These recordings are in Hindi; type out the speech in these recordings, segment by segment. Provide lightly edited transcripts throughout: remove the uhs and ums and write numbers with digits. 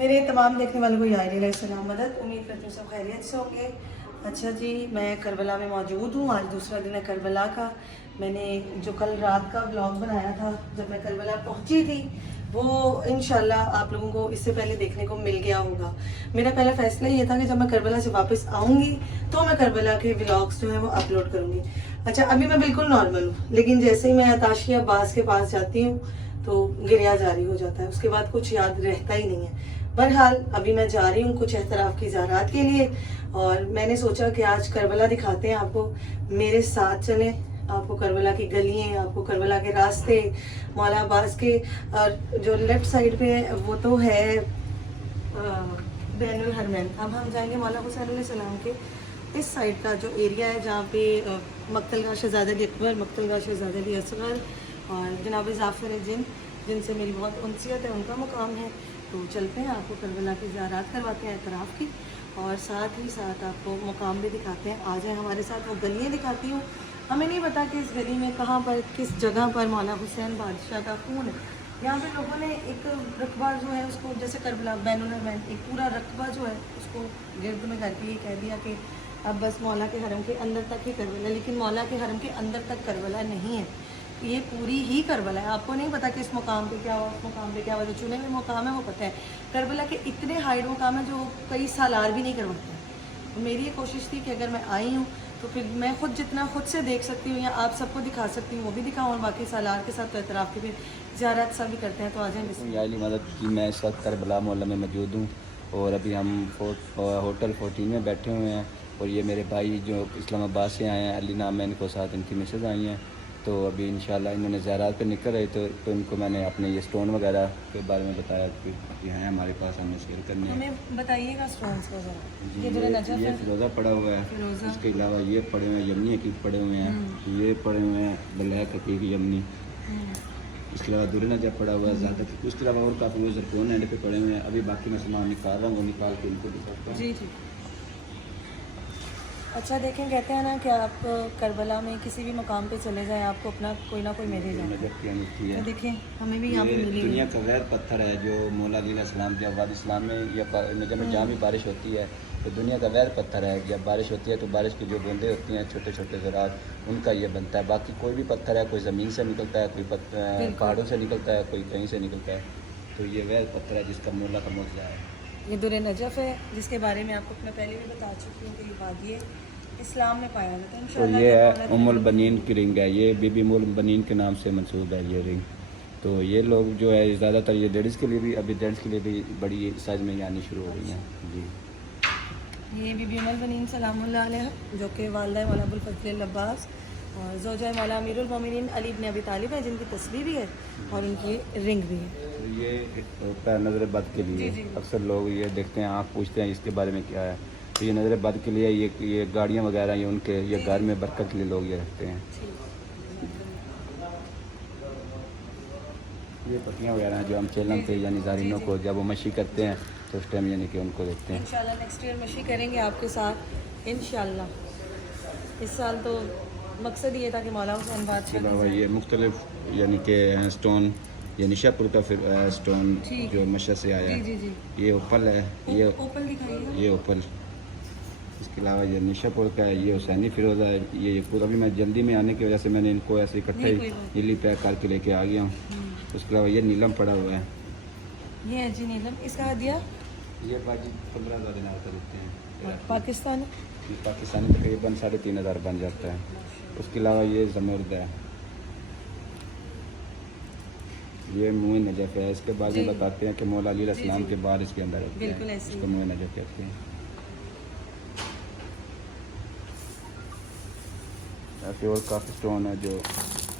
मेरे तमाम देखने वालों को या सलाम मदद। उम्मीद करती हूँ सब खैरियत से होंगे। अच्छा जी, मैं करबला में मौजूद हूँ। आज दूसरा दिन है करबला का। मैंने जो कल रात का व्लॉग बनाया था जब मैं करबला पहुँची थी, वो इंशाल्लाह आप लोगों को इससे पहले देखने को मिल गया होगा। मेरा पहला फैसला ये था कि जब मैं करबला से वापस आऊँगी तो मैं करबला के व्लॉग्स जो है वो अपलोड करूँगी। अच्छा, अभी मैं बिल्कुल नॉर्मल हूँ, लेकिन जैसे ही मैं आताशी अब्बास के पास जाती हूँ तो गिरिया जारी हो जाता है। उसके बाद कुछ याद रहता ही नहीं है। बहरहाल अभी मैं जा रही हूँ कुछ एहतराफ की ज़ारात के लिए, और मैंने सोचा कि आज करबला दिखाते हैं आपको। मेरे साथ चलें, आपको करबला की गलियाँ, आपको करबला के रास्ते, मौला अब्बास के जो लेफ्ट साइड पे है वो तो है बैनुल हरमैन। अब हम जाएंगे मौला हुसैन अलैहिस्सलाम के इस साइड का जो एरिया है जहाँ पे मक्तलगाह शहज़ादा अली अकबर, मक्तलगाह शहज़ादा अली असगर और जनाब जाफ़र जिन, जिनसे मेरी बहुत उनसियत है, उनका मुकाम है। तो चलते हैं, आपको करबला की ज़ियारत करवाते हैं एतराफ़ की, और साथ ही साथ आपको मुकाम भी दिखाते हैं। आ जाए हमारे साथ, वो गलियाँ दिखाती हूँ। हमें नहीं पता कि इस गली में कहाँ पर, किस जगह पर मौला हुसैन बादशाह का खून है। यहाँ पे लोगों ने एक रकबा जो है उसको, जैसे करबला बैनुल हरमैन, एक पूरा रकबा जो है उसको गिरद में करके ये कह दिया कि अब बस मौला के हरम के अंदर तक ही करबला, लेकिन मौला के हरम के अंदर तक करबला नहीं है, ये पूरी ही करबला है। आपको नहीं पता कि इस मुकाम पे क्या हुआ, उस मुकाम पे क्या हुआ। जो चुने हुए मुकाम है वो पता है। करबला के इतने हाइड मुकाम है जो कई सालार भी नहीं करवाते हैं। तो मेरी ये कोशिश थी कि अगर मैं आई हूँ तो फिर मैं खुद जितना खुद से देख सकती हूँ या आप सबको दिखा सकती हूँ वो भी दिखाऊँ, और बाकी सालार के साथ तो एतराफ़ की भी ज़ियारत सब भी करते हैं। तो आ जाए। या मदद की मैं इस वक्त करबला मोहल्ला में मौजूद हूँ, और अभी हम होटल 14 में बैठे हुए हैं। और ये मेरे भाई जो इस्लामाबाद से आए हैं, अली नाम है इनको, साथ इनकी मिसेज आई हैं। तो अभी इंशाल्लाह इन्होंने ज़ियारत पे निकल रहे तो इनको मैंने अपने ये स्टोन वगैरह के बारे में बताया कि ये हैं हमारे पास, हमें शेयर करने। हमें बताइएगा स्टोन्स को ज़रा। ये फिरोज़ा पड़ा हुआ है, इसके अलावा ये पड़े हुए हैं यमनी हकीक पड़े हुए हैं, ये पड़े हुए हैं ब्लैक हकीक यमनी, इसके अलावा दुर नजफ पड़ा हुआ है ज़्यादा। उसके अलावा और काफ़ी वो ज़रकोन एंड पे पड़े हुए हैं। अभी बाकी मैं सामान निकाल रहा हूँ, वो निकाल के इनको दिखाता हूँ। जी जी। अच्छा देखें, कहते हैं ना कि आप करबला में किसी भी मुकाम पे चले जाएं, आपको अपना कोई ना कोई मिल जाए। नजफ की अनूठी है। तो देखें, हमें भी यहाँ पे मिली दुनिया का वैद पत्थर है जो मौला अली अलैहिस्सलाम जब वाद इस्लाम में या जब जहाँ भी बारिश होती है तो दुनिया का वैद पत्थर है। जब बारिश होती है तो बारिश की जो बूंदें होती हैं, छोटे छोटे ज़रात, उनका ये बनता है। बाकी कोई भी पत्थर है, कोई ज़मीन से निकलता है, कोई पहाड़ों से निकलता है, कोई कहीं से निकलता है। तो ये वैद पत्थर है जिसका मौला का मौजज़ा है। ये दुर नजफ है, जिसके बारे में आपको मैं पहले भी बता चुकी हूँ कि ये वादी इस्लाम में पाया जाता है। तो ये है उम्मुल बनीन की रिंग है, ये बीबी उम्मुल बनीन के नाम से मंसूब है ये रिंग। तो ये लोग जो है ज़्यादातर ये लेडीज़ के लिए भी, अभी जेंट्स के लिए भी बड़ी साइज़ में आनी शुरू हो गई हैं जी। ये बीबी उम्मुल बनीन सलामुल्लाह अलैहा, जो कि वालिदा मौला अबुल फज़ल अब्बास और ज़ौजा मौला अमीरुल मोमिनीन अली इब्न अबी तालिब है, जिनकी तस्वीर भी है और उनकी रिंग भी है। तो ये होता है नज़र बद के लिए। अक्सर लोग ये देखते हैं, आप पूछते हैं इसके बारे में क्या है। तो ये नज़र बद के लिए, ये गाड़ियाँ वगैरह ये उनके, ये घर में बरकत के लिए लोग ये रखते हैं। ये पत्तियाँ वगैरह हैं जो हम चेलम पे यानी ज़ारिनों को जब वो मशी करते हैं तो उस टाइम यानी कि उनको देखते हैं। इंशाल्लाह नेक्स्ट ईयर मशी करेंगे आपके साथ इंशाल्लाह। इस साल तो मकसद ये था कि मौला हुसैन बादशाह ये मुख्तलिफ यानी कि स्टोन, ये निशापुर का फिर स्टोन जो मशा से आया है। जी जी। ये ओपल है, ये ओपल दिखाइएगा। ये ओपल। इसके अलावा ये निशापुर का है, ये हुसैनी फिरोज़ा है। ये पूरा भी मैं जल्दी में आने की वजह से मैंने इनको ऐसे इकट्ठे नीली पैक करके लेके आ गया हूँ। उसके अलावा ये नीलम पड़ा हुआ है, ये है जी नीलम। इसका हदिया ये बाजी 15,000 दिनार का देते हैं पाकिस्तान। पाकिस्तानी तकरीबन 3,500 बन जाता है। उसके अलावा ये ज़मर्द है, ये मुँह नजफ है। इसके बाद में बताते हैं कि मौला अली अलैहिस्सलाम के बाद इसके अंदर होते हैं, इसको मुँह नजफ कहते हैं। ऐसे और काफ़ी स्टोन है जो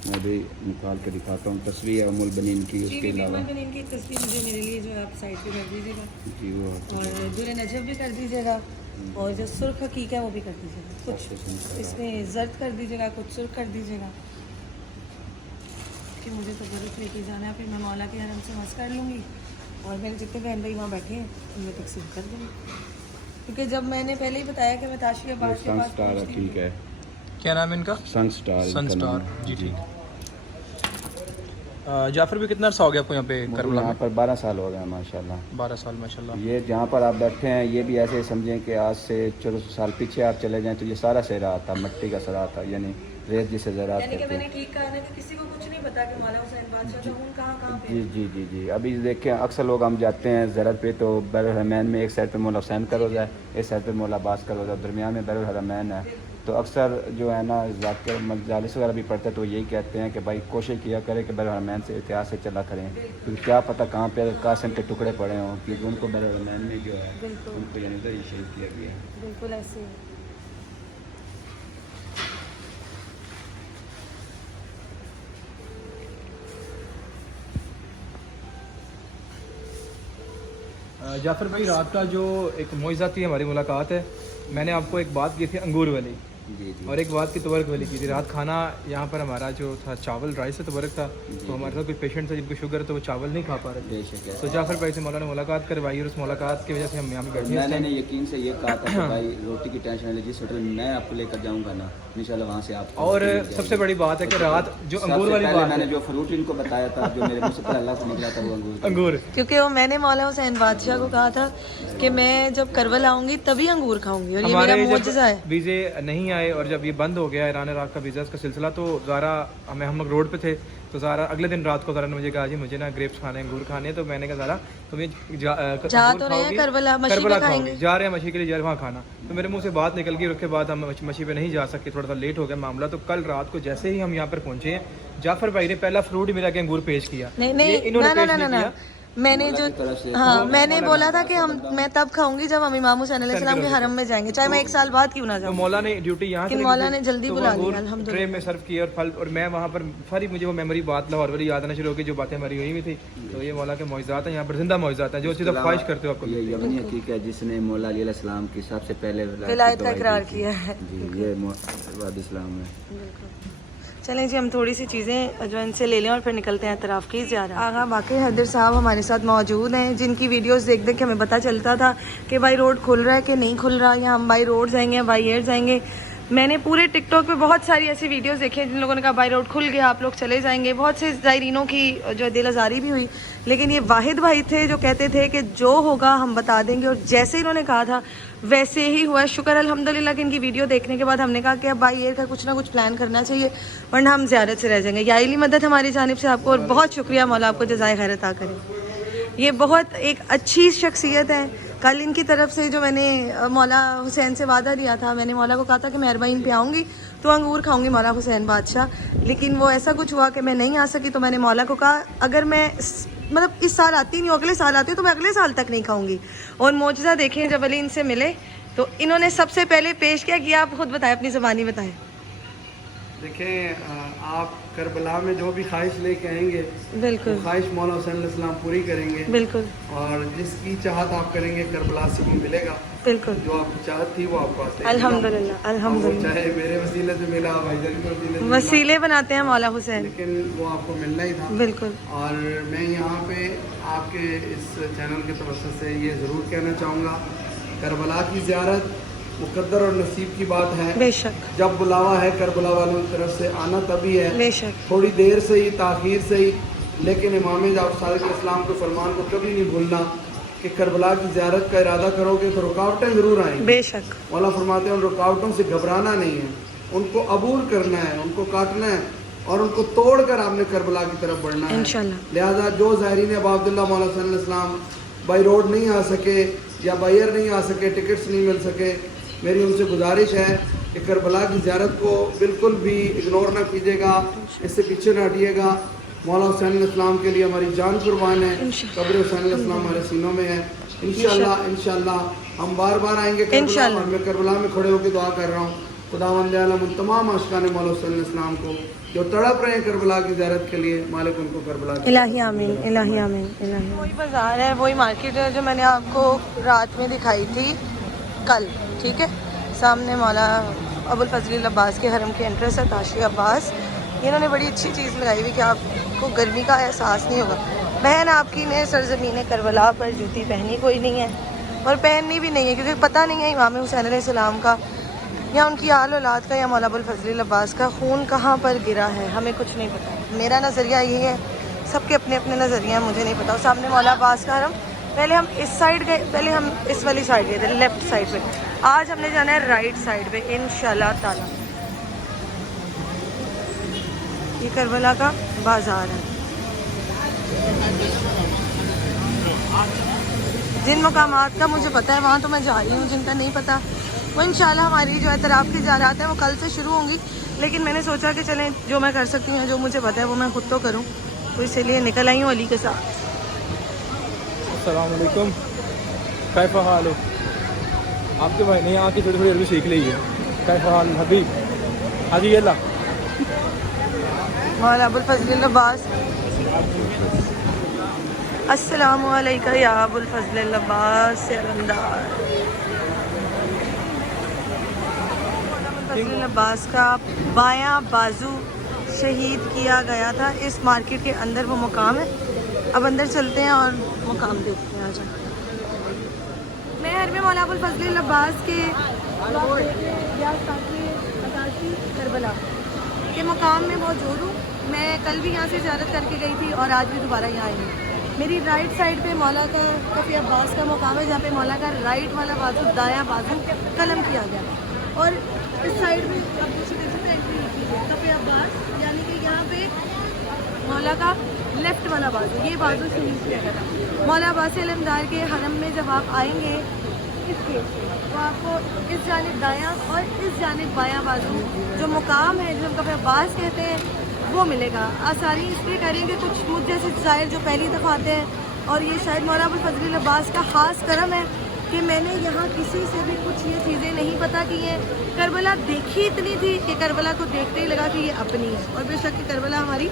मैं भी निकाल के दिखाता हूँ। तस्वीर है उम्मुल बनीन की, उसके अलावा की तस्वीर मुझे मेरे लिए जो आप साइड पे कर दीजिएगा जी वो, और दुर नजफ भी कर दीजिएगा, और जो सुर्ख हकीक है वो भी कर दीजिएगा। कुछ इसमें जर्द कर दीजिएगा, कुछ सुर्ख कर दीजिएगा, कि मुझे तो बर्फ़ लेके जाना है। फिर मैं मौला के हरम से मस कर लूँगी, और मेरे जितने बहन भाई वहाँ बैठे हैं उनमें तकसीम कर दूँगी। क्योंकि जब मैंने पहले ही बताया कि मैं ताशी अब्बास के पास स्टार है, ठीक है। क्या नाम है इनका? सन स्टार। सन स्टार जी, ठीक। जाफर भी कितना अर्सा हो गया आपको यहाँ पे करबला यहाँ में? पर 12 साल हो गए माशाल्लाह। 12 साल माशाल्लाह। ये जहाँ पर आप बैठे हैं ये भी ऐसे समझें कि आज से 1400 साल पीछे आप चले जाएं तो ये सारा सहरा था, मिट्टी का सरा था, यानी रेत जिसे ज़रात यानी कि कहते मैंने हैं। ठीक कहा ना कि किसी को कुछ नहीं पता कि मौला हुसैन बादशाह का खून कहाँ पे जी है। जी जी जी। अभी देखें अक्सर लोग हम जाते हैं ज़रत पे तो बैरुल हरमैन में एक साइड पे मौला हुसैन का रोज़ा है, एक साइड पे मौला अब्बास का रोज़ा है, दरमियान में बैरुल हरमैन है। तो अक्सर जो है ना ज़ाकिर मजालिस वगैरह भी पढ़ते हैं तो यही कहते हैं कि भाई कोशिश किया करें कि बैरुल हरमैन से इतिहास से चला करें, क्योंकि क्या पता कहाँ पे कासिम के टुकड़े पड़े हों, क्योंकि उनको बैरुल हरमैन में जो है बिल्कुल उनको यानी तो शहीद किया गया है। बिल्कुल ऐसे ही। जाफर भाई रात का जो एक मौइज़ा थी हमारी मुलाकात है, मैंने आपको एक बात की थी अंगूर वाली जी जी। और एक बात की तबरक वाली की थी। रात खाना यहाँ पर हमारा जो था चावल राइस से तबरक था, तो हमारे साथ कोई पेशेंट था जिनको शुगर है तो वो चावल नहीं खा पा रहे थे। बेशक है। तो जाफर भाई से मौलाना ने मुलाकात करवाई और उस मुलाकात की वजह से हम यहाँ पे बैठे हैं इस मैंने टाइम। यकीन से ये कहा था कि भाई रोटी की टेंशन ले, जिस होटल में मैं आपको लेकर जाऊंगा ना इंशाल्लाह वहाँ से आप। और सबसे बड़ी बात है कि रात जो अंगूर वाली बात मैंने है, जो फ्रूट इनको बताया था, जो मेरे मुंह से पहले अल्लाह से निकला था वो अंगूर था। अंगूर क्योंकि वो मैंने मौला हुसैन बादशाह को कहा था कि मैं जब करबला आऊंगी तभी अंगूर खाऊंगी और ये मेरा हमारे मोजज़ा है। जब वीज़े नहीं आए और जब ये बंद हो गया ईरान इराक का वीज़ा का सिलसिला, तो ज़ारा हम लोग रोड पे थे, तो ज़ारा अगले दिन रात को ज़ारा ने मुझे कहा जी मुझे ना ग्रेप्स खाने अंगूर खाने, तो मैंने कहा ज़ारा तुम ये जा तो रहे हैं करबला, मशी पे खाएंगे। जा रहे हैं मशी के लिए, जा रहे हैं वहाँ खाना। तो मेरे मुंह से बात निकल गई, उसके बाद हम मशी पे नहीं जा सके, थोड़ा सा लेट हो गया मामला। तो कल रात को जैसे ही हम यहाँ पर पहुंचे हैं, जाफर भाई ने पहला फ्रूट ही मिला के अंगूर पेश किया। नहीं ये नहीं इन्होंने ना पेश ना ना नहीं ना किया। मैंने जो हाँ मैंने बोला था कि मैं तब खाऊंगी जब हम इमाम हुसैन अलैहिस्सलाम के हरम में जाएंगे, चाहे मैं 1 साल बाद क्यों ना तो जाऊँ। मौला ने ड्यूटी यहाँ से लेकिन लगी मौला थी, ने जल्दी तो वो बुला अंगूर लिया अल्हम्दुलिल्लाह। ट्रे में सर्व किया और फल, और मैं वहाँ पर सारी मुझे वो मेमोरी बात लाहौर वाली याद आना शुरू हो गई, जो बातें हमारी हुई हुई थी। तो ये मौला के मौइज़ात हैं, यहाँ पर जिंदा मौइज़ात हैं जो चीज़ आप ख्वाहिश करते हो आपको। ये यमनी हकीक है जिसने मौला अली अलैहिस्सलाम की सबसे पहले विलायत का इकरार किया है। जी ये वाद इस्लाम है। चलें जी हम थोड़ी सी चीज़ें जो इनसे ले लें और फिर निकलते हैं तराफ की ज़ियारत। आगा बाकी हैदर साहब हमारे साथ मौजूद हैं, जिनकी वीडियोस देख देख के हमें पता चलता था कि भाई रोड खुल रहा है कि नहीं खुल रहा, या हम बाई रोड जाएंगे बाई एयर जाएंगे। मैंने पूरे टिकटॉक पे बहुत सारी ऐसी वीडियोस देखी हैं जिन लोगों ने कहा बाई रोड खुल गया आप लोग चले जाएंगे। बहुत से ज़ायरीनों की जो दिल आज़ारी भी हुई, लेकिन ये वाहिद भाई थे जो कहते थे कि जो होगा हम बता देंगे, और जैसे इन्होंने कहा था वैसे ही हुआ। शुक्र अल्हम्दुलिल्लाह कि इनकी वीडियो देखने के बाद हमने कहा कि अब बाई एयर का कुछ ना कुछ प्लान करना चाहिए, वरना हम ज़ियारत से रह जाएंगे। याइली मदद हमारी जानिब से आपको, और बहुत शुक्रिया, मौला आपको जज़ाए खैर अता करे। ये बहुत एक अच्छी शख्सियत है। कल इनकी तरफ से जो मैंने मौला हुसैन से वादा लिया था, मैंने मौला को कहा था कि मैं अरबाइन पे आऊँगी तो अंगूर खाऊंगी मौला हुसैन बादशाह, लेकिन वो ऐसा कुछ हुआ कि मैं नहीं आ सकी। तो मैंने मौला को कहा अगर मैं मतलब इस साल आती नहीं हूँ, अगले साल आती हूँ, तो मैं अगले साल तक नहीं खाऊंगी। और मौजज़ा देखें, जब अली इनसे मिले तो इन्होंने सबसे पहले पेश क्या किया, आप खुद बताएं, अपनी ज़बानी बताएं। देखें आप करबला में जो भी ख्वाहिश लेके आएंगे बिल्कुल वो ख्वाहिश मौला हुसैन अलैहिस्सलाम पूरी करेंगे, बिल्कुल और जिसकी चाहत आप करेंगे करबला से ही मिलेगा। बिल्कुल जो आपकी चाहत थी वो आपको आते ही अल्हम्दुलिल्लाह मिला। अल्हम्दुलिल्लाह। चाहे मेरे वसीले से मिला, भाईजान के वसीले से मिला, वसीले बनाते हैं मौला हुसैन, लेकिन वो आपको मिलना ही था। बिल्कुल। और मैं यहाँ पे आपके इस चैनल के तवज्जो से ये ज़रूर कहना चाहूँगा, करबला की ज़ियारत मुकद्दर और नसीब की बात है। बेशक जब बुलावा है करबला वालों की तरफ से आना तभी है, बेशक थोड़ी देर से ही, ताख़ीर से ही, लेकिन इमाम जाफ़र सादिक़ इस्लाम के फरमान को कभी नहीं भूलना कि करबला की ज़ियारत का इरादा करोगे तो रुकावटें ज़रूर आएंगी। बेशक मौला फरमाते हैं उन रुकावटों से घबराना नहीं है, उनको अबूर करना है, उनको काटना है और उनको तोड़ कर आपने करबला की तरफ बढ़ना है इंशाल्लाह। लिहाजा जो ज़ायरीन अबू अब्दुल्लाह मौला सल्लल्लाहु अलैहि वसल्लम बाई रोड नहीं आ सके या बाई एयर नहीं आ सके, टिकट्स नहीं मिल सके, मेरी उनसे गुजारिश है कि करबला की ज़ियारत को बिल्कुल भी इग्नोर ना कीजिएगा, इससे पीछे ना हटिएगा। मौला हुसैन अलैहिस्सलाम के लिए हमारी जान कुर्बान है, कब्र हुसैन अलैहिस्सलाम हमारे सीनों में है। इंशाल्लाह इंशाल्लाह हम बार बार आएंगे करबला, और मैं करबला में खड़े होकर दुआ कर रहा हूँ खुदावंद आलम उन तमाम आशिकान मौला हुसैन अलैहिस्सलाम को जो तड़प रहे हैं करबला की ज़ियारत के लिए, मालिक उनको करबला की इलाही आमीन, इलाही आमीन, इलाही। वही बाज़ार है, वही मार्केट है जो मैंने आपको रात में दिखाई थी कल, ठीक है। सामने मौला अबुल फजल अब्बास के हरम के एंट्रेंस है, ताशी अब्बास। इन्होंने बड़ी अच्छी चीज़ लगाई हुई कि आपको गर्मी का एहसास नहीं होगा। बहन आपकी ने सरज़मीन करबला पर जूती पहनी कोई नहीं है, और पहननी भी नहीं है, क्योंकि पता नहीं है इमाम हुसैन अलैहिस्सलाम का या उनकी आल औलाद का या मौला अबुल फजल अब्बास का खून कहाँ पर गिरा है, हमें कुछ नहीं पता। मेरा नज़रिया यही है, सबके अपने अपने नज़रिए हैं, मुझे नहीं पता। सामने मौला अब्बास का हरम, पहले हम इस साइड गए, पहले हम इस वाली साइड गए थे, लेफ़्ट साइड पे। आज हमने जाना है राइट साइड पे इंशाल्लाह ताला। ये करबला का बाज़ार है। जिन मकामात का मुझे पता है वहाँ तो मैं जा रही हूँ, जिनका नहीं पता वो इंशाल्लाह हमारी जो एतराफ़ की ज़ियारत है वो कल से शुरू होंगी। लेकिन मैंने सोचा कि चलें जो मैं कर सकती हूँ, जो मुझे पता है वो मैं खुद तो करूँ, तो इसीलिए निकल आई हूँ अली के साथ। अस्सलाम वालेकुम, कैफ़ा हाल हो? आपके भाई नहीं आके थोड़ी थोड़ी अरबी सीख ली है। कैफ़ा हाल हबीब? हाजी अल्लाह मौला अबुल फजल अब्बास, अस्सलामु अलैका या अबुल फजल अब्बास अलमदार। फजल अब्बास का बायां बाजू शहीद किया गया था। इस मार्केट के अंदर वो मुकाम है। अब अंदर चलते हैं और मुकाम देखते हैं। आज मैं हर में मौला अबुल फजल अब्बास के करबला के मुकाम में मौजूद हूँ। मैं कल भी यहाँ से ज़ियारत करके गई थी और आज भी दोबारा यहाँ आई हूँ। मेरी राइट साइड पे मौला का कफ़ी अब्बास का मुकाम है, जहाँ पे मौला का राइट वाला बाजू, दायां बाजू कलम किया गया। और इस साइड में आप दूसरी देख सकते हैं एंट्री लिखी है कफ़ी अब्बास, यानी कि यहाँ पे मौला का लेफ़्ट वाला बाजू, ये बाजू शहीद किया गया था। मौला अब्बास अलमदार के हरम में जब आप आएंगे इस गेट से, तो आपको इस जानिब दायां और इस जानिब बायां बाजू जो मुकाम है, जो हम कफ़ी अब्बास कहते हैं, वो मिलेगा। आसानी इसलिए करेंगे कुछ मुझ जैसे ज़ाहिर जो पहली दफ़ा आते हैं, और ये शायद मौला अबुल फजल अब्बास का ख़ास करम है कि मैंने यहाँ किसी से भी कुछ ये चीज़ें नहीं पता की हैं। करबला देखी इतनी थी कि करबला को देखते ही लगा कि ये अपनी है, और बेशक कि करबला हमारी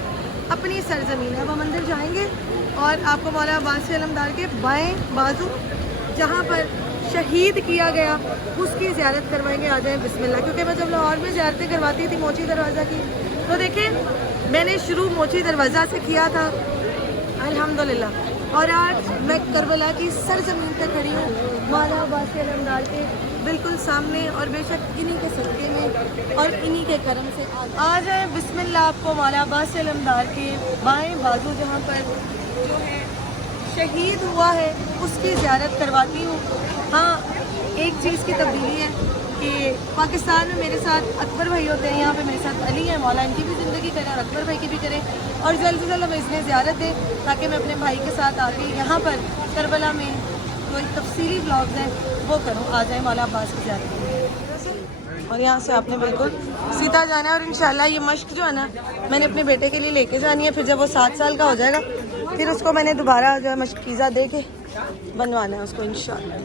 अपनी सरजमीन है। अब हम अंदर जाएंगे और आपको मौला अब्बास अलमदार के बाएँ बाजू जहाँ पर शहीद किया गया उसकी ज़ियारत करवाएंगे। आ जाएँ बिस्मिल्लाह। क्योंकि मैं जब लाहौर में ज़ियारतें करवाती थी मोची दरवाज़ा की, तो देखें मैंने शुरू मोची दरवाज़ा से किया था अल्हम्दुलिल्लाह, और आज मैं करबला की सरजमीन पर खड़ी हूँ मौला अब्बास अलमदार के बिल्कुल सामने, और बेशक इन्हीं के सदक़े में और इन्हीं के करम से आ जाए बिस्मिल्लाह। आपको मौला अब्बास अलमदार के बाएँ बाजू जहाँ पर जो है शहीद हुआ है उसकी ज़ियारत करवाती हूँ। हाँ, एक चीज़ की तब्दीली है कि पाकिस्तान में मेरे साथ अकबर भाई होते हैं, यहाँ पे मेरे साथ अली है। मौला इनकी भी ज़िंदगी करें और अकबर भाई की भी करें, और जल्द से जल्द हमें इसमें ज़ियारत दें ताकि मैं अपने भाई के साथ आके यहाँ पर करबला में जो एक तफसीली ब्लॉग्स हैं वो करूँ। आ जाए मौला अब्बास की ज़ियारत। और यहाँ से आपने बिल्कुल सीधा जाना है, और इंशाल्लाह ये मश्क जो है ना मैंने अपने बेटे के लिए लेके जानी है। फिर जब वो 7 साल का हो जाएगा फिर उसको मैंने दोबारा जो है मशकीज़ा दे के बनवाना है उसको इंशाल्लाह।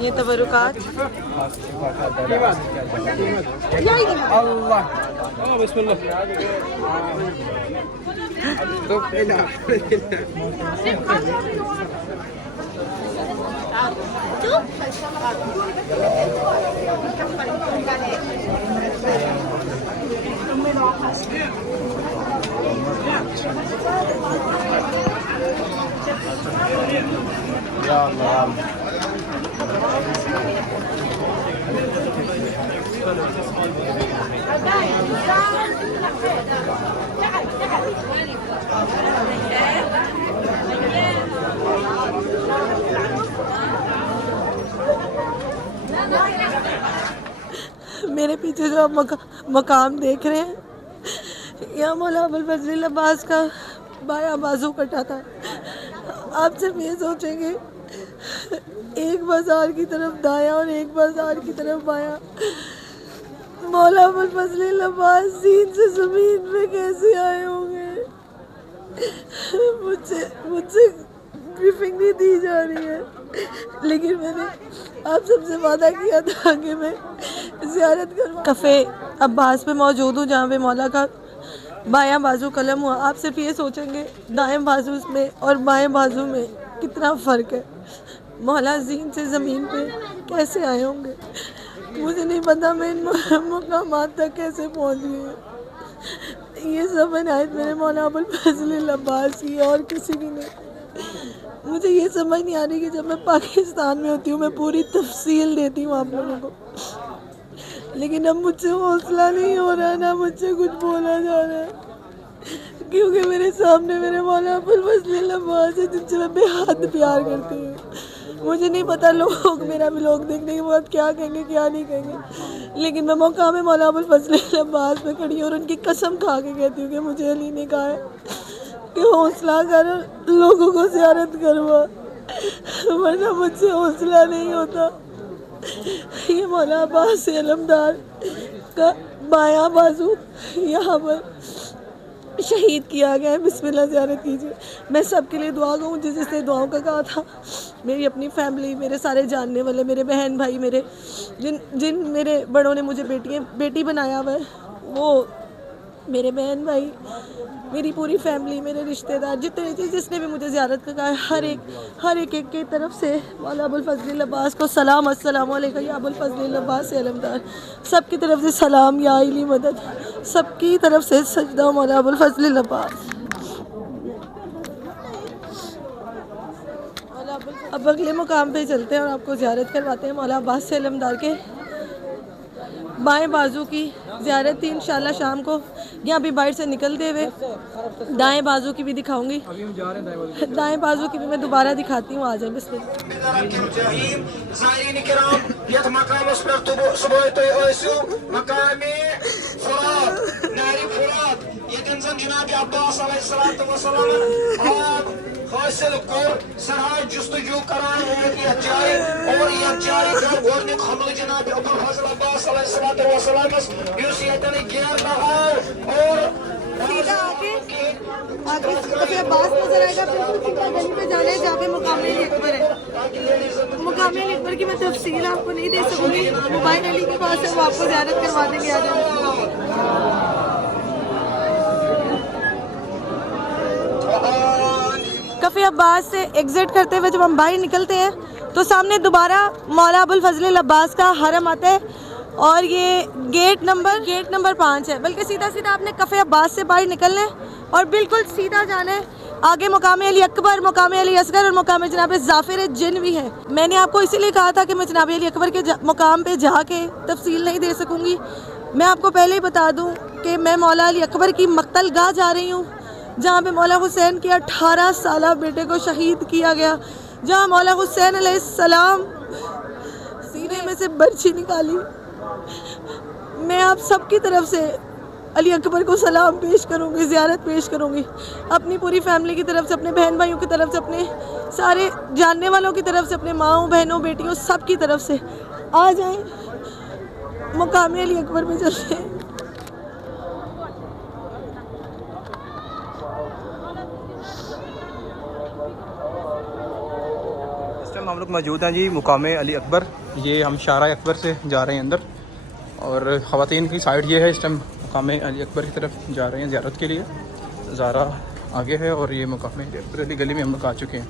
ये तबरुकात मेरे पीछे जो आप मकाम देख रहे हैं, यहाँ मौला अबुल फजल अब्बास का बायां बाजू कटा था। आप सिर्फ ये सोचेंगे एक बाजार की तरफ दायां और एक बाजार की तरफ बायां। मौला अबुल फजल अब्बास जीन से ज़मीन पे कैसे आए होंगे? मुझसे ब्रीफिंग नहीं दी जा रही है, लेकिन मैंने आप सबसे वादा किया था कि मैं ज़ियारत करूँ। कफ़े अब्बास पे मौजूद हूँ जहाँ पे मौला का बायां बाजू कलम हुआ। आप सिर्फ ये सोचेंगे दाएं बाजू में और बाएं बाजू में कितना फ़र्क है। मौला जीन से ज़मीन पे कैसे आए होंगे मुझे नहीं पता, मैं इन मकामात तक कैसे पहुँच गई। ये सब इनायत मेरे मौला अबुल फजल अब्बास की और किसी की नहीं। मुझे ये समझ नहीं आ रही कि जब मैं पाकिस्तान में होती हूँ मैं पूरी तफसील देती हूँ आप लोगों को, लेकिन अब मुझसे हौसला नहीं हो रहा, ना मुझसे कुछ बोला जा रहा है, क्योंकि मेरे सामने मेरे मौला अबुल फजल अब्बास है जिनसे मैं बेहद प्यार करती हूँ। मुझे नहीं पता लोग मेरा व्लॉग देखने के बाद क्या कहेंगे क्या नहीं कहेंगे, लेकिन मैं मकाम मौला अबुल फजल अब्बास में खड़ी हूँ और उनकी कसम खा के कहती हूँ कि मुझे अली ने कहा है कि हौसला कर, लोगों को ज़ियारत करवा, वरना मुझसे हौसला नहीं होता। ये मौला अब्बास अलमदार का बायां बाजू यहाँ पर शहीद किया गया है। बिस्मिल्लाह ज़ियारत कीजिए। मैं सबके लिए दुआ करूँ जिसने दुआओं का कहा था। मेरी अपनी फैमिली, मेरे सारे जानने वाले, मेरे बहन भाई, मेरे जिन मेरे बड़ों ने मुझे बेटी बनाया हुआ है, वो मेरे बहन भाई, मेरी पूरी फैमिली, मेरे रिश्तेदार, जिसने भी मुझे ज़ियारत का कहा है, हर एक की तरफ से मौला अबुल फजल अब्बास को सलाम। अस्सलामु अलैकुम या अबुल फजल अब्बास अलमदार। सबकी तरफ से सलाम या इली मदद, सबकी तरफ से सजदा मौला अबुल फजल अब्बास। अब अगले मुकाम पे चलते हैं और आपको ज़ियारत करवाते हैं मौला अब्बास अलमदार के बाएं बाजू की ज़ियारत थी। इंशाल्लाह शाम को यहाँ भी बाहर से निकलते हुए दाएं बाजू की भी दिखाऊंगी। अभी हम जा रहे हैं दाएं बाजू की भी मैं दोबारा दिखाती हूँ। आ जाए बिस्मिल्लाह। हासिल कर सरहाय जुस्तजू करान यह जाए और यह जारी कर गोरनिक हमले जनाब अबुल फजल अब्बास अलैहिस्सलातु वस्सलाम युस यतन गिर रहा और सीधा आगे कफे अब्बास नजर आएगा। बिल्कुल सीधा गली पे जाना है जहाँ पे मुकाम अली अकबर है। मुकाम अली अकबर की मैं तफसील आपको नहीं दे सकूंगी, मोबाइल अली के पास है, वो आपको ज़ियारत करवा देंगे। आ जाए कफ़े अब्बास से एग्ज़िट करते हुए जब हम बाहर निकलते हैं तो सामने दोबारा मौला अबुल फजल अब्बास का हरम आता है और ये गेट नंबर 5 है। बल्कि सीधा आपने कफ़े अब्बास से बाहर निकलना है और बिल्कुल सीधा जाना है। आगे मुकाम अली अकबर, मुकाम अली असगर और मुकाम जनाब ज़ाफिर जिन भी है। मैंने आपको इसीलिए कहा था कि मैं जनाब अली अकबर के मुकाम पे जाके तफसील नहीं दे सकूँगी। मैं आपको पहले ही बता दूँ कि मैं मौला अली अकबर की मक्तल गाह जा रही हूँ, जहाँ पे मौला हुसैन के 18 साला बेटे को शहीद किया गया, जहाँ मौला हुसैन अलैहिस्सलाम सीने में से बर्छी निकाली। मैं आप सबकी तरफ से अली अकबर को सलाम पेश करूँगी, ज़ियारत पेश करूँगी, अपनी पूरी फैमिली की तरफ से, अपने बहन भाइयों की तरफ से, अपने सारे जानने वालों की तरफ से, अपने माँओं बहनों बेटियों सब की तरफ से। आ जाएं मुकाम अली अकबर में चलते हैं। हम लोग मौजूद हैं जी मुकाम अली अकबर। ये हम शारा अकबर से जा रहे हैं अंदर और ख़वातीन की साइड ये है। इस टाइम मुकाम अली अकबर की तरफ जा रहे हैं ज़ियारत के लिए। ज़ारा आगे है और ये मुकाम अली अकबर अली गली में हम लोग आ चुके हैं।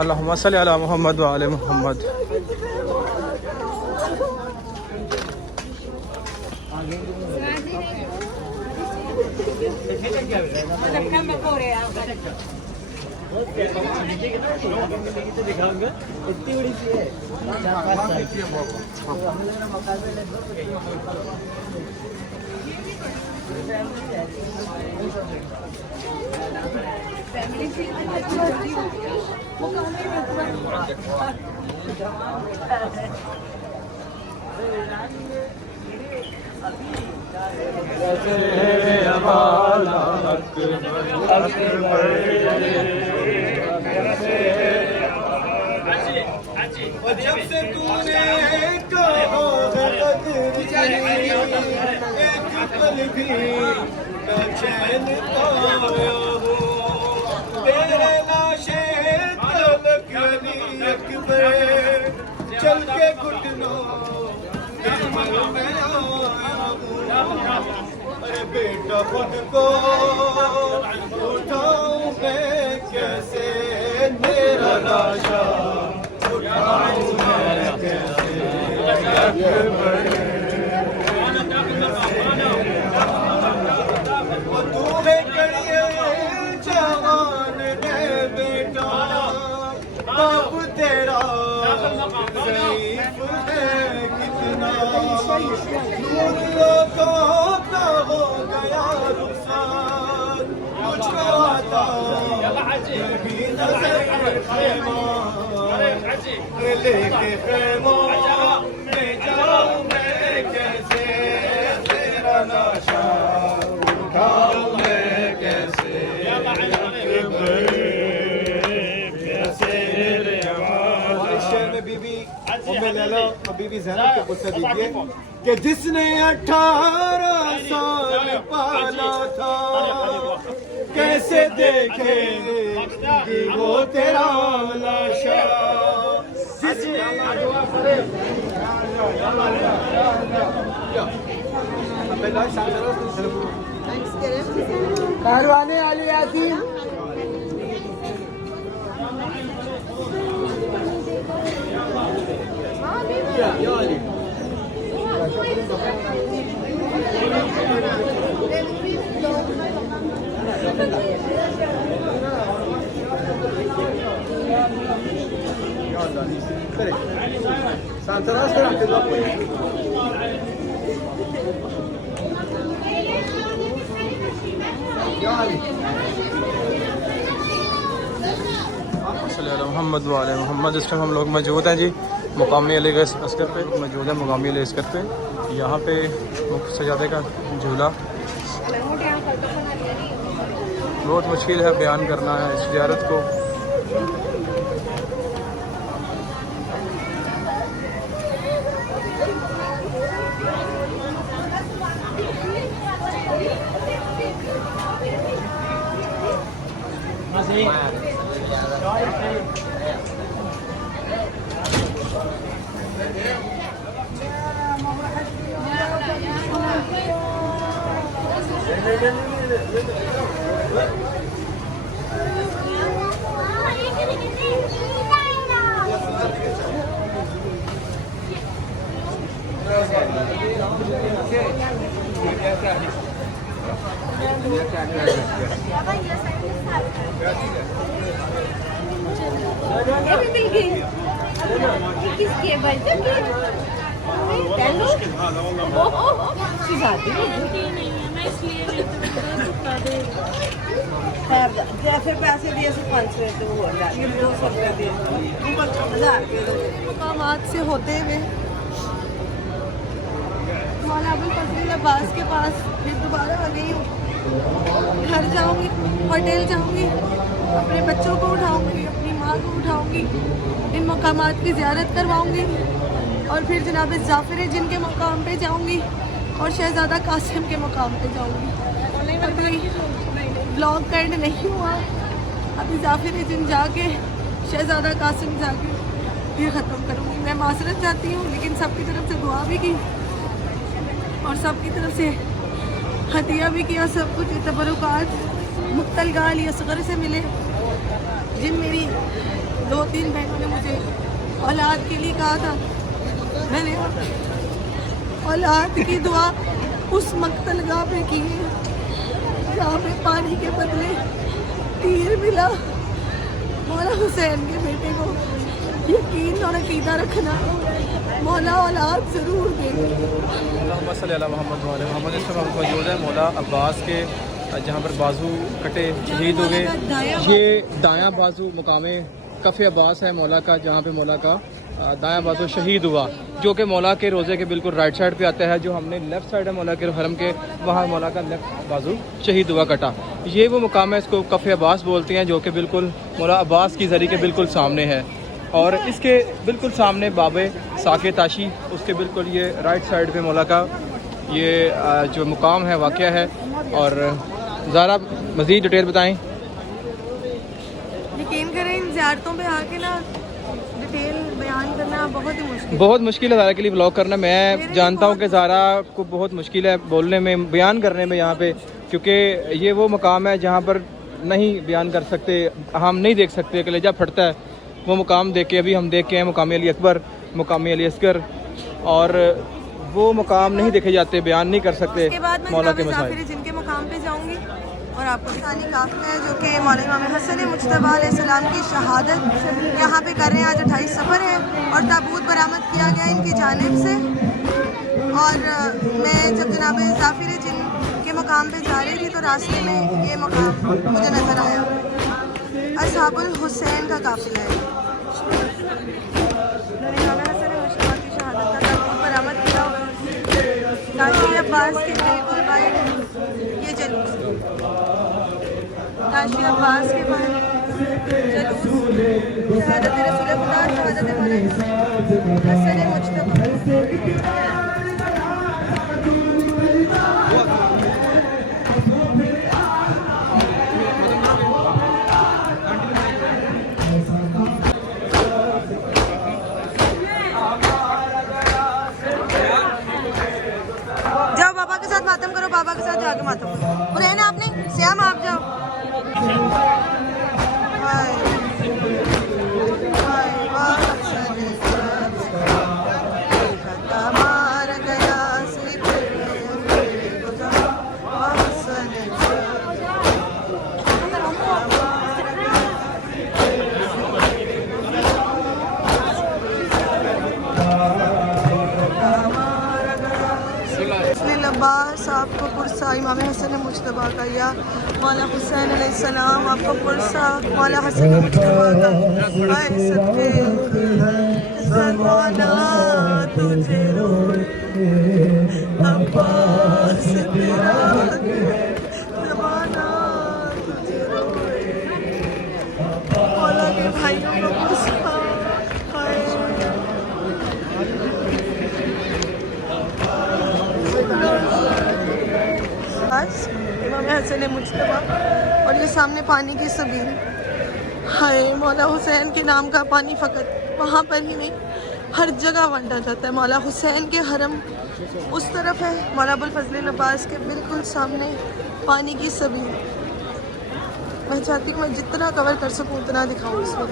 अल्लाहुम्मा सल्ली अला मुहम्मद व आले मुहम्मद। जब से तूने कहा एक पल भी न चैन पाया हो, तेरे लाशे तलक अली अकबर चल के घुटनों में आया हूँ। अरे बेटा खुद को उठाऊं मैं कैसे, मेरा लाशा उठाऊं मैं कैसे। बीबी ज़ैनब को गुस्सा दीजिए कि जिसने 18 साल पाला था कैसे देखे वो तेरा लाशा कारवाने वाली आती मोहम्मद वाले मोहम्मद। इस टाइम हम लोग मौजूद हैं जी मुकामी अली अस्कर पे, मौजूद है मुकामी अली अस्कर पे। यहाँ पे सजादे का झूला बहुत मुश्किल है बयान करना है इस ज़ियारत को। जैसे पैसे दिए 500 तो वो 200 रुपये दिए 1000 के मकामात से होते हुए मौला अबुल फजल अब्बास के पास फिर दोबारा आ गई हूँ। घर जाऊँगी, होटल जाऊँगी, अपने बच्चों को उठाऊँगी, अपनी माँ को उठाऊँगी, इन मकामात की ज़ियारत करवाऊँगी और फिर जनाब जाफर जिन के मकाम पे जाऊँगी और शहज़ादा कासिम के मकाम पे जाऊँगी। अभी ब्लॉग का एंड नहीं हुआ, अभी जाफर जिन जाके शहज़ादा कासिम जाके ये ख़त्म करूँगी। मैं मासरत चाहती हूँ लेकिन सबकी तरफ से दुआ भी की और सबकी तरफ से हदिया भी किया। सब कुछ तबरुकात मुख्तलगा अली असगर से मिले, जिन मेरी 2-3 बहनों ने मुझे औलाद के लिए कहा था। मैंने औलाद की दुआ उस मख्तलगा पे की जहाँ पे पानी के बदले तीर मिला। मौला हुसैन के बेटे को यकीन और अकीदा रखना, मौला औलाद ज़रूर देगा। मोहम्मद इस टाइम हम मौजूद है मौला अब्बास के जहाँ पर बाजू कटे शहीद हो गए। ये दायां बाजू मुकामे कफ़े अब्बास है मौला का, जहाँ पे मौला का दायां बाजू शहीद हुआ, जो कि मौला के रोज़े के बिल्कुल राइट साइड पे आता है। जो हमने लेफ़्ट साइड है मौला के हरम के, वहाँ मौला का लेफ़्ट बाजू शहीद हुआ कटा। ये वो मुकाम है, इसको कफ़े अब्बास बोलते हैं, जो कि बिल्कुल मौला अब्बास की ज़री के बिल्कुल सामने है। और इसके बिल्कुल सामने बाबे साके ताशी, उसके बिल्कुल ये राइट साइड पे मौला का ये जो मुकाम है वाक़या है। और ज़रा मज़ीद डिटेल बताएं। यकीन करें इन ज़ियारतों पे आके ना डिटेल बयान करना बहुत मुश्किल है ज़ारा के लिए ब्लॉग करना। मैं जानता हूँ कि ज़ारा को बहुत मुश्किल है बोलने में, बयान करने में यहाँ पे, क्योंकि ये वो मुकाम है जहाँ पर नहीं बयान कर सकते, हम नहीं देख सकते, कलेजा फटता है वो मुकाम देख के। अभी हम देख के हैं मुकामी अली अकबर, मुकामी अली अस्कर, और वो मुकाम नहीं देखे जाते, बयान नहीं कर सकते मौला के मसाइल। जिनके मुकाम पे जाऊंगी और आपको दिखानी काफ़ी है, जो कि मौला इमाम हसन मुज्तबा अलैहिस्सलाम की शहादत यहाँ पे कर रहे हैं। आज 28 सफ़र है और ताबूत बरामद किया गया इनकी जानिब से और मैं जब जनाब जाफिर जिन के मकाम पे जा रही थी तो रास्ते में ये मकाम मुझे नज़र आया। असहाबुल हुसैन का काफिला है। उन्होंने इमाम हसन मुश्तबा की शहादत का ताबूत बरामद किया। काशी अब्बास के बिल्कुल बाहर ये जलूस, काशी अब्बास के बाहर जलूस शहादत रसूल खुदा, शहादत मौलाना हसन मुश्तबा। जाओ बाबा के साथ मातम करो, बाबा के साथ जाके मातम करो। हुरैन आपने श्याम आप जाओ। हाय हाय मार गया अब्बास आपको पुरसा इमाम हसन मुश्तबा का या मौला हुसैन अलैहिस्सलाम आपको पुरसा मौला हसन मुश्तबा का। आए सदके ज़माना तुझे रोए अब्बास तेरा ज़माना तुझे रोए मौला के भाइयों को पुरसा। इमाम हसन मुश्तबा और ये सामने पानी की सबील। हाय मौला हुसैन के नाम का पानी फ़कत वहाँ पर ही नहीं हर जगह बांटा जाता है। मौला हुसैन के हरम उस तरफ है, मौला अबुल फजल अब्बास के बिल्कुल सामने पानी की सबील। मैं चाहती हूँ मैं जितना कवर कर सकूँ उतना दिखाऊँ इसमें।